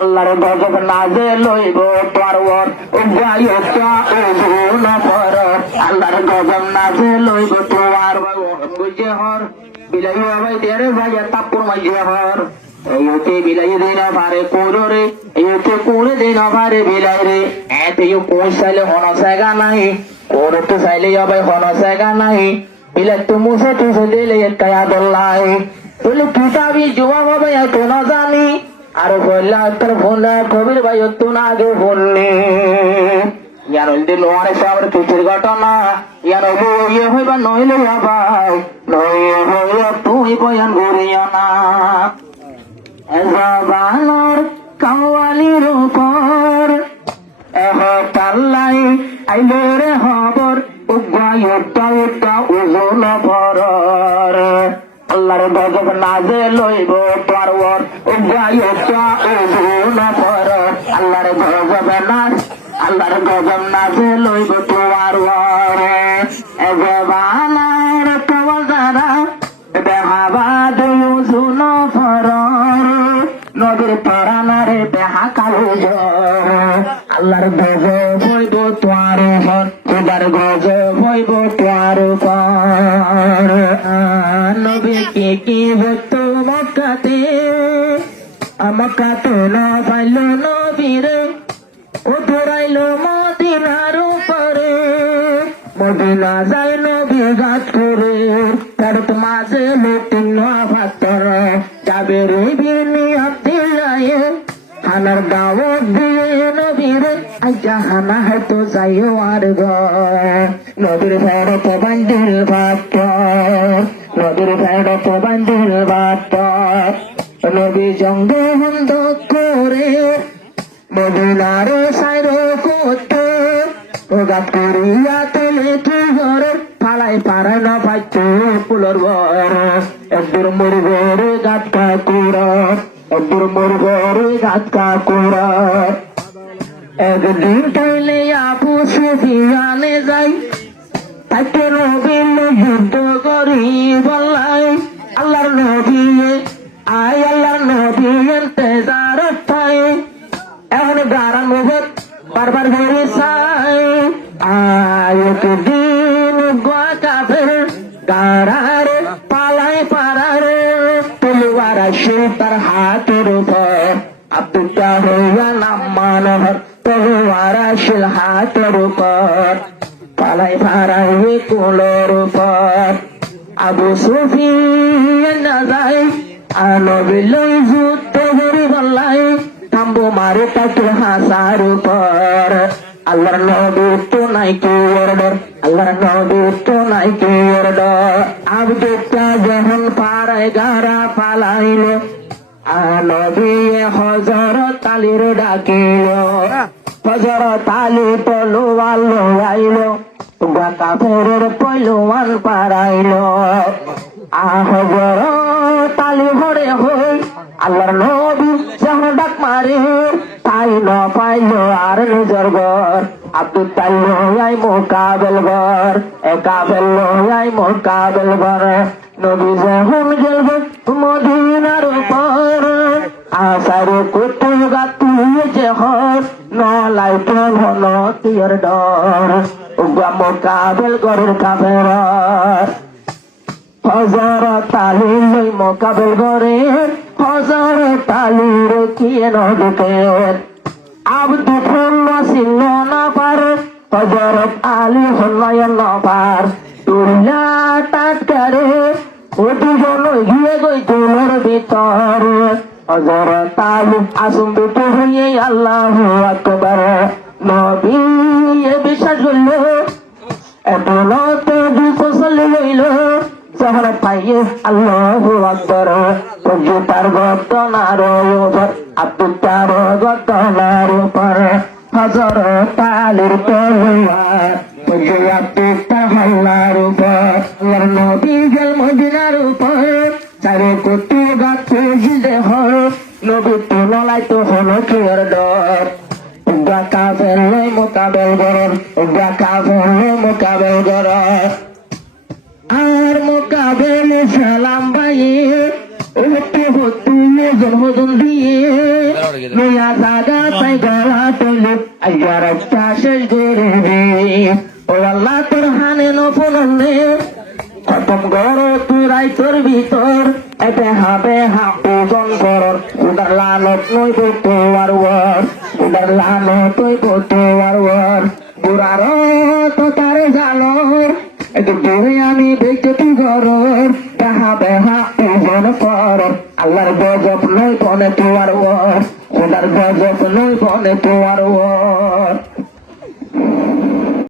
আল্লাহর গজব নাজে লইব পরবর উগায়তা উজুন পর আল্লাহর গজব নাজে লইব তোমার বুঝে হর বিলাই ভাই দেরে ভাই তাপুর মাইজে হর এইতে বিলাই দেনা পারে কোরে এইতে কোরে দেনা পারে বিলাই রে এতে কোন সাইলে হনা জায়গা নাই কোরে তো সাইলে ভাই হনা জায়গা নাই বিলাই তো মুছে তো দিলে কায়া দল্লাই বলে কিতাবি জুয়া বাবা এত না জানি আর বললা তোর ফোনটা কবির ভাই তো না আগে বললে ইয়ার হইতে লোয়ারে সামনে পিছের ঘটনা ইয়ার ইয়ে হইবা নইলে ভাই নইলে হইয়া তুই বয়ান ঘুরিয়া না এজাবানোর কাওয়ালির উপর এহ পাল্লাই আইলে রে খবর উগায়তা উগা উজুল পরর আল্লাহর গজব নাজে লইব পরবর উগায়তা উজুল পরর আল্লাহর গজব নাজ আল্লাহর গজব নাজে লইব তোমার ওরে এজাবানোর কাওয়ালদারা বেহাবাদ উজুল পরর নদীর পরানারে বেহা কালো আল্লাহর গজব হইব তোমার উপর খোদার গজব হইব তোমার উপর নবী কি হতো মক্কাতে মক্কাতে না পাইল নবীরে ও ধরাইল মদিনার উপরে মদিনা যায় নবী গাছ করে তার মাঝে লুটিন ভাতর যাবে রে বিনি আব্দুল্লাহ হানার দাওয়াত দিয়ে নবীরে আইজা হানা হয়তো যাইও আর নবীর ফেরত বান্ডিল ভাত নবীর ফেরত বান্ডিল ভাত নবী জঙ্গ বন্ধ করে মদিনার সাইর করতে ও গাত করিয়া তেলে তুই ঘরে ফালাই পারে না পাইতো ফুলর বর একদূর মুরগর গাত কাকুরা একদূর মুরগর গাত কাকুরা একদিন তাইলে আপু সুফিয়ানে যাই তাকে নবীন যুদ্ধ করি বললাই আল্লাহর নবী আয় আল্লাহর নবী ইন্তজার পাই এখন গারা মুহূর্ত বারবার ঘুরে চাই আয় দিন গোয়া কাফের গারারে পালাই পারারে তলোয়ার আসে তার হাতের উপর আব্দুল্লাহ হইয়া নাম মানহর তলোয়ার আসে হাতের উপর পালাই পারাই কোলের উপর আবু সুফিয়ান না যায় নবী লই যুদ্ধ করি বললাই থাম্বো মারে তাকে হাসার উপর আল্লাহর নবী তো নাই কে অর্ডার আল্লাহর নবী তো নাই কে অর্ডার আবদুল্লাহ যখন পাড়ায় গারা পালাইল নবী হযরত আলীর ডাকিল হযরত আলী তলোয়ার লইল কাফেরের পয়লওয়ান পারাইল হযরত আলী হরে হই আল্লাহর নবী যখন ডাক মারে তাই ন পাইল আর নিজের ঘর আব্দুল্লাহ লই মোকাবেল ঘর একাবেল লই মোকাবেল ঘর নবী যখন গেল মদিনার উপর আসার কুতু গাতুয়ে যে হর নলাই প্রভন তীর ডর উগা মোকাবেল ঘরের কাফের হযরত আলী লই মোকাবেল করে হযরত আলীর কিয়ে নদকে আব্দুল্লাহ ছিল না পার হযরত আলী হল্লায় না পার তুলা টাটকারে ও দুজন গিয়ে গই তুলোর ভিতর হযরত আলী আসুন দুটো হয়ে আল্লাহু আকবার নবী বিশ্বাস করলো এত লতে দুসল লইল যখন পাইয়ে আল্লাহু আকবার তার ঘটনার উপর আব্দুল্লাহর ঘটনার উপর হযরত আলীর তলোয়ার আব্দুল্লাহ হাল্লার উপর আল্লাহর নবী গেল মদিনার উপর চারে কোটি গাছে জিদে হর নবী তো ললাই তো হলো কেয়ার ডর উগা কাফের লই মোকাবেল গরর উগা কাফের লই মোকাবেল গরর আর মোকাবেল সালাম ভাইয়ে হতে হতে জন্মদিন দিয়ে মিয়া জাগা তাই গলা তৈলে আইয়ার একটা শেষ গরিবি ও আল্লাহ তোর হানে নফুননে খতম গর তুই রাইতর ভিতর এতে হবে হা ওজন করর উদার লানত নই বতো আর ওয়ার উদার লানত তুই বতো আর ওয়ার বুড়ার তো তারে জালর এতে তুই আমি দেখতে তুই গরর তাহা বেহা ওজন করর আল্লাহর গজব নই বনে তো আর ওয়ার উদার গজব নই বনে তো আর ওয়ার